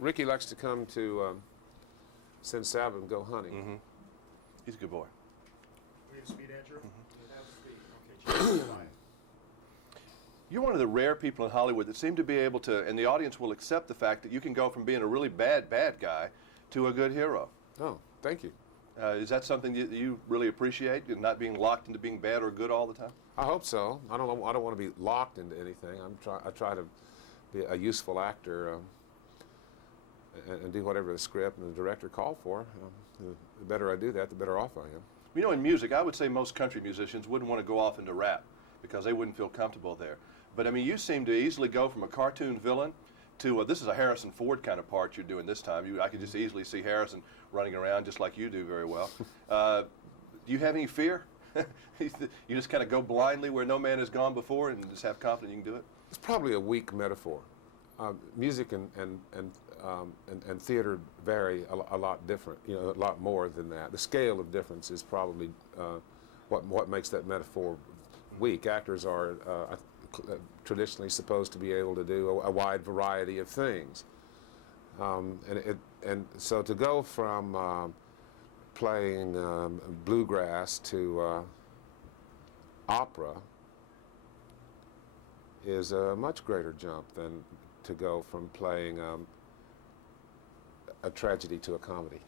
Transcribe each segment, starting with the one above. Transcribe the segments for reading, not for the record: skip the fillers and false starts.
Ricky likes to come to San Saba and go hunting. Mm-hmm. He's a good boy. We have speed, Andrew. Okay, change the line. You're one of the rare people in Hollywood that seem to be able to, and the audience will accept the fact that you can go from being a really bad guy to a good hero. Oh, thank you. Is that something that you really appreciate, and not being locked into being bad or good all the time? I hope so. I don't want to be locked into anything. I try to be a useful actor and do whatever the script and the director call for. The better I do that, the better off I am. You know, in music, I would say most country musicians wouldn't want to go off into rap because they wouldn't feel comfortable there. But I mean, you seem to easily go from a cartoon villain to this is a Harrison Ford kind of part you're doing this time. I could just easily see Harrison running around just like you do very well. Do you have any fear? You just kind of go blindly where no man has gone before and just have confidence you can do it? It's probably a weak metaphor. Music and theater vary a lot different, you know, a lot more than that. The scale of difference is probably what makes that metaphor weak. Actors are traditionally supposed to be able to do a wide variety of things, and so to go from playing bluegrass to opera is a much greater jump than to go from playing a tragedy to a comedy.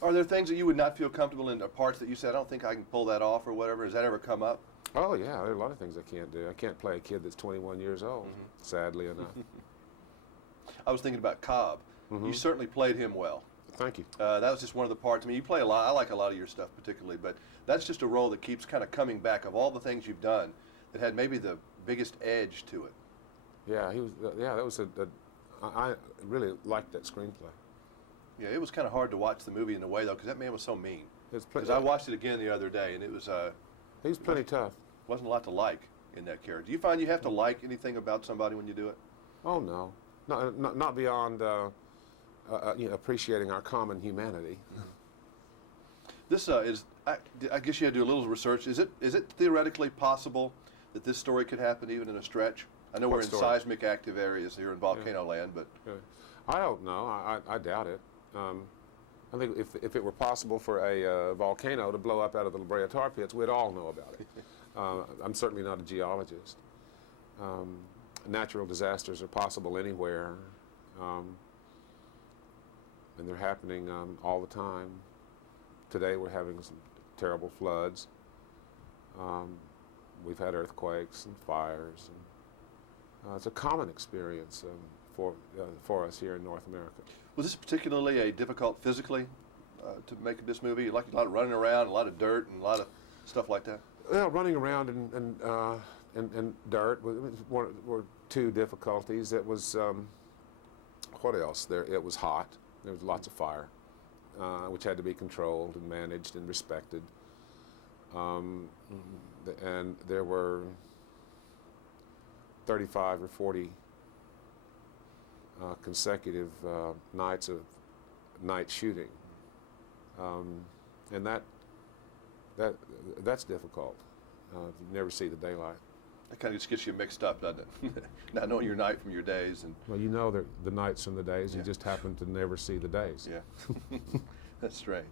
Are there things that you would not feel comfortable in, or parts that you said, I don't think I can pull that off or whatever? Has that ever come up? Oh yeah, there are a lot of things I can't do. I can't play a kid that's 21 years old, sadly enough. I was thinking about Cobb. You certainly played him well. Thank you. That was just one of the parts. I mean, you play a lot. I like a lot of your stuff particularly, but that's just a role that keeps kind of coming back of all the things you've done that had maybe the biggest edge to it. Yeah, he was. Yeah, that was I really liked that screenplay. Yeah, it was kind of hard to watch the movie in a way though, because that man was so mean. Because I watched it again the other day, and it was. He was plenty tough. Wasn't a lot to like in that character. Do you find you have to like anything about somebody when you do it? Oh no, not beyond you know, appreciating our common humanity. This is. I guess you had to do a little research. Is it theoretically possible that this story could happen even in a stretch? I know we're in seismic active areas here in Volcano land, but I don't know. I doubt it. I think if it were possible for a volcano to blow up out of the La Brea tar pits, we'd all know about it. I'm certainly not a geologist. Natural disasters are possible anywhere, and they're happening all the time. Today we're having some terrible floods. We've had earthquakes and fires. And, it's a common experience for us here in North America. Was this particularly a difficult physically to make this movie? Like a lot of running around, a lot of dirt, and a lot of stuff like that? Well, running around and dirt were two difficulties. It was, what else? It was hot. There was lots of fire, which had to be controlled and managed and respected. And there were 35 or 40 consecutive nights of night shooting, and that's difficult. You never see the daylight. That kind of just gets you mixed up, doesn't it? Not knowing your night from your days. And well, you know the nights from the days. You just happen to never see the days. Yeah, that's strange.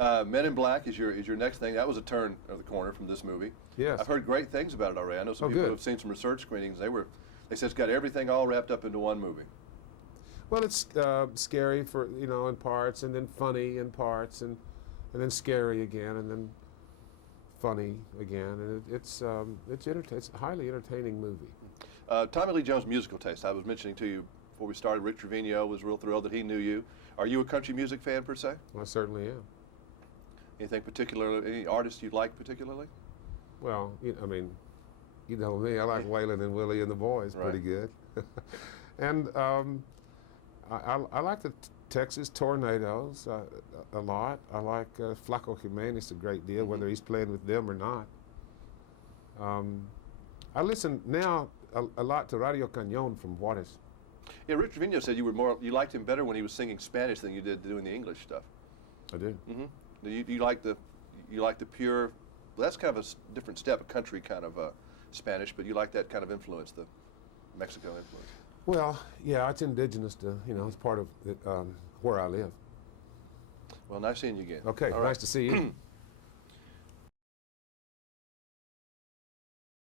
Men in Black is your next thing. That was a turn of the corner from this movie. Yes. I've heard great things about it already. I know some people who have seen some research screenings. They said it's got everything all wrapped up into one movie. Well, it's scary for in parts, and then funny in parts, and then scary again, and then funny again, and it's a highly entertaining movie. Tommy Lee Jones' musical taste. I was mentioning to you before we started. Rick Trevino was real thrilled that he knew you. Are you a country music fan per se? I certainly am. Anything particular? Any artists you like particularly? Well, I mean, you know me. I like Waylon and Willie and the Boys pretty good, and I like the Texas Tornadoes a lot. I like Flaco Jimenez a great deal, whether he's playing with them or not. I listen now a lot to Radio Cañón from Juarez. Yeah, Rick Trevino said you liked him better when he was singing Spanish than you did doing the English stuff. I do. Mm-hmm. You like the pure. Well, that's kind of a different step, a country kind of Spanish, but you like that kind of influence, the Mexico influence. Well, yeah, it's indigenous to, you know, it's part of it, where I live. Well, nice seeing you again. Okay, All nice to see you.